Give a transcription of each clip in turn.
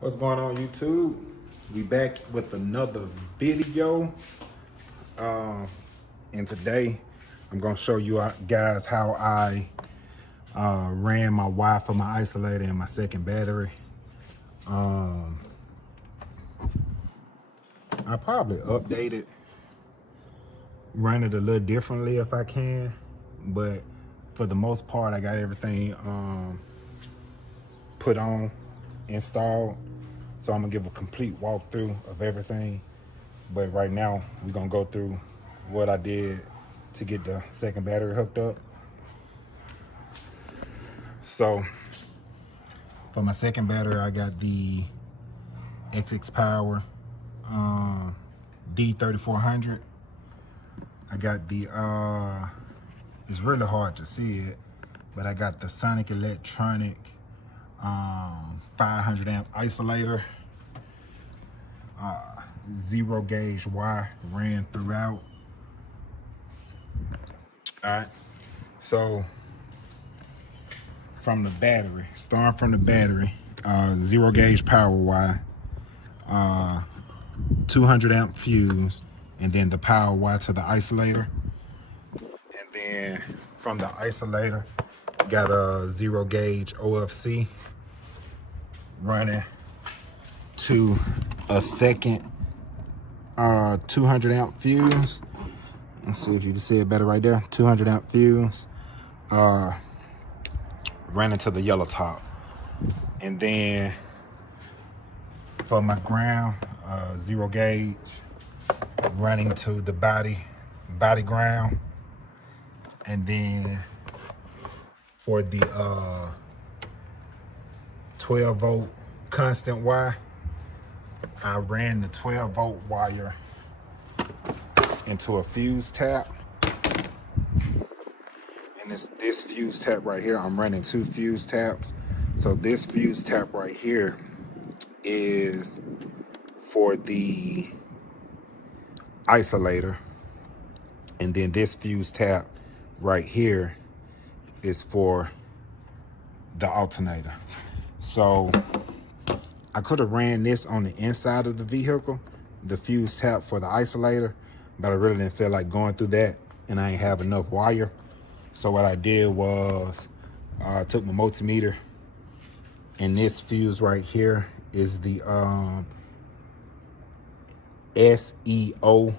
What's going on, YouTube? We back with another video. And today I'm gonna show you guys how I ran my wire for my isolator and my second battery. I probably updated, run it a little differently if I can, but for the most part I got everything put on, installed. So I'm gonna give a complete walkthrough of everything. But right now we're gonna go through what I did to get the second battery hooked up. So for my second battery, I got the XSPower D3400. I got the it's really hard to see it, but I got the Sonic Electronic 500 amp isolator. 0 gauge wire ran throughout. All right, so from the battery, starting from the battery, 0 gauge power wire, 200 amp fuse, and then the power wire to the isolator. And then from the isolator, got a 0 gauge OFC running to a second 200 amp fuse. Let's see if you can see it better right there. 200 amp fuse running to the yellow top. And then for my ground, 0 gauge running to the body ground. And then for the 12 volt constant wire, I ran the 12 volt wire into a fuse tap. And this fuse tap right here, I'm running 2 fuse taps. So this fuse tap right here is for the isolator. And then this fuse tap right here is for the alternator. So I could have ran this on the inside of the vehicle, the fuse tap for the isolator, but I really didn't feel like going through that, and I ain't have enough wire. So what I did was I took my multimeter, and this fuse right here is the SEO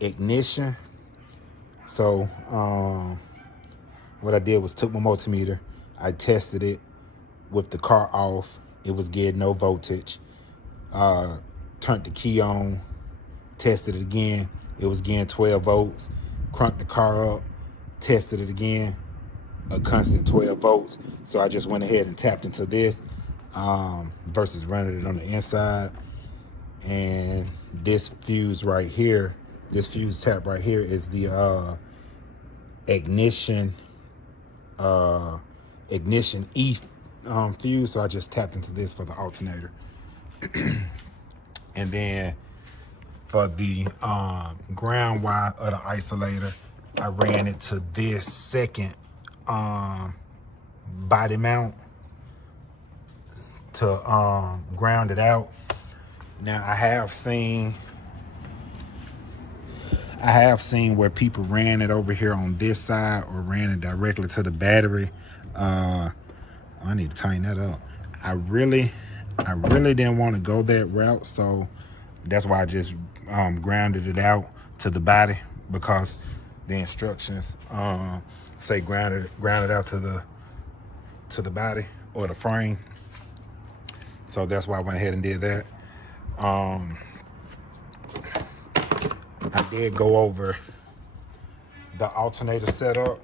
ignition. So what I did was took my multimeter, I tested it with the car off. It was getting no voltage. Turned the key on, tested it again. It was getting 12 volts. Cranked the car up, tested it again, a constant 12 volts. So I just went ahead and tapped into this versus running it on the inside. And this fuse right here, this fuse tap right here is the ignition E fuse. So I just tapped into this for the alternator. And then for the ground wire of the isolator, I ran it to this second body mount to ground it out. Now I have seen where people ran it over here on this side or ran it directly to the battery. I need to tighten that up. I really didn't want to go that route, so that's why I just grounded it out to the body, because the instructions say ground it out to the body or the frame. So that's why I went ahead and did that. I did go over the alternator setup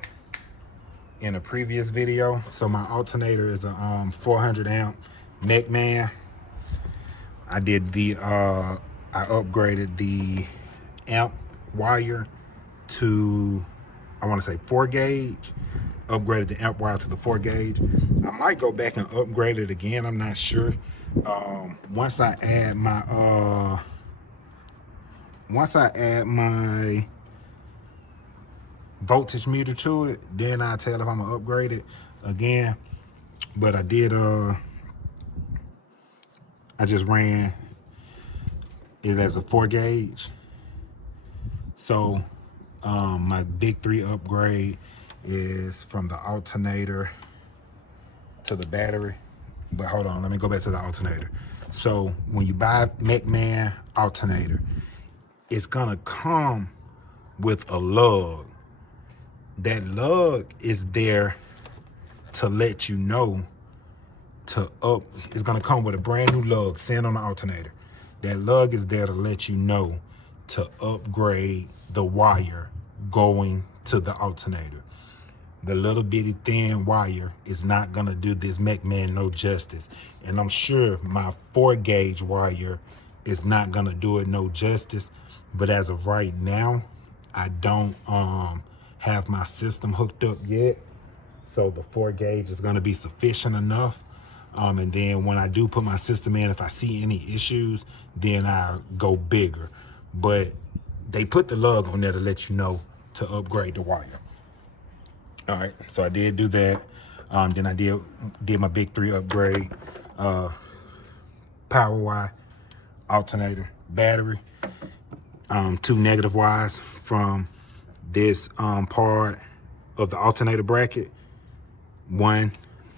in a previous video. So my alternator is a 400 amp McMahon. I did the I upgraded the amp wire to, I want to say 4 gauge. Upgraded the amp wire to the 4 gauge. I might go back and upgrade it again. I'm not sure. Once I add my voltage meter to it, then I'll tell if I'm gonna upgrade it again. But I did I just ran it as a 4-gauge. So my big 3 upgrade is from the alternator to the battery. But hold on, let me go back to the alternator. So when you buy McMahon alternator, it's gonna come with a lug. That lug is there to let you know it's gonna come with a brand new lug sent on the alternator. That lug is there to let you know to upgrade the wire going to the alternator. The little bitty thin wire is not gonna do this McMahon no justice. And I'm sure my 4-gauge wire is not gonna do it no justice. But as of right now, I don't have my system hooked up yet. So the 4-gauge is gonna be sufficient enough. And then when I do put my system in, if I see any issues, then I go bigger. But they put the lug on there to let you know to upgrade the wire. All right, so I did do that. Then I did my big 3 upgrade. Power Y, alternator, battery. 2 negative Ys from this part of the alternator bracket. 1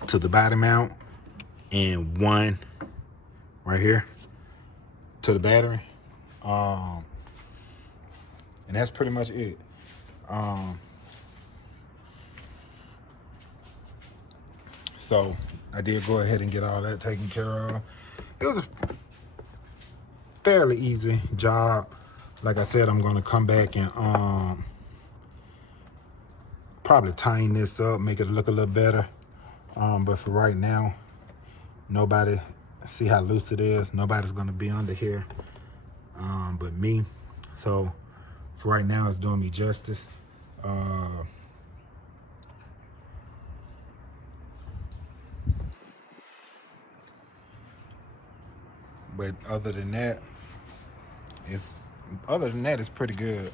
to the body mount and 1 right here to the battery. And that's pretty much it. So I did go ahead and get all that taken care of. It was a fairly easy job. Like I said, I'm gonna come back and probably tighten this up, make it look a little better. But for right now, nobody, see how loose it is? Nobody's gonna be under here but me. So for right now, it's doing me justice. But other than that, it's pretty good.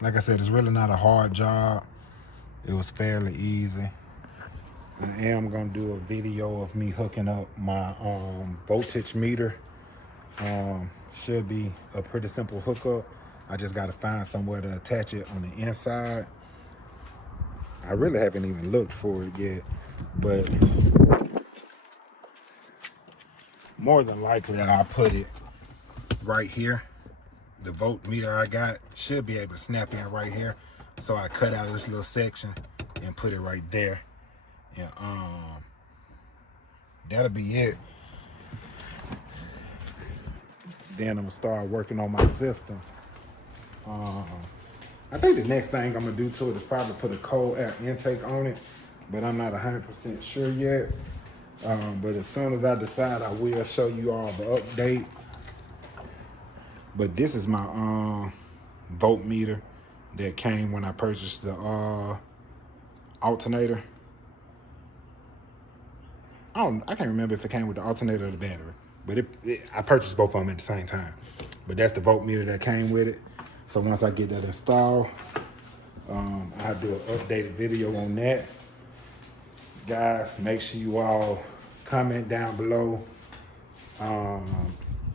Like I said, it's really not a hard job. It was fairly easy. I am gonna do a video of me hooking up my voltage meter. Should be a pretty simple hookup. I just gotta find somewhere to attach it on the inside. I really haven't even looked for it yet, but more than likely I'll put it right here. The volt meter I got should be able to snap in right here. So I cut out this little section and put it right there. And that'll be it. Then I'm gonna start working on my system. I think the next thing I'm gonna do to it is probably put a cold air intake on it, but I'm not 100% sure yet. But as soon as I decide, I will show you all the update. But this is my voltmeter that came when I purchased the alternator. I can't remember if it came with the alternator or the battery, but I purchased both of them at the same time. But that's the voltmeter that came with it. So once I get that installed, I'll do an updated video on that. Guys, make sure you all comment down below.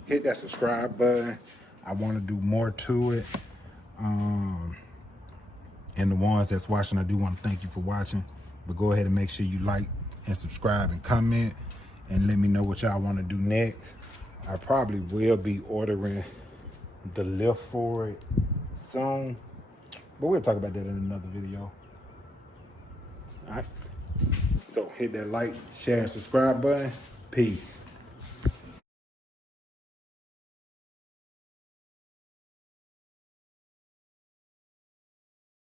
Hit that subscribe button. I want to do more to it. And the ones that's watching, I do want to thank you for watching. But go ahead and make sure you like and subscribe and comment and let me know what y'all want to do next. I probably will be ordering the lift for it soon, but we'll talk about that in another video. All right, so hit that like, share, and subscribe button. Peace.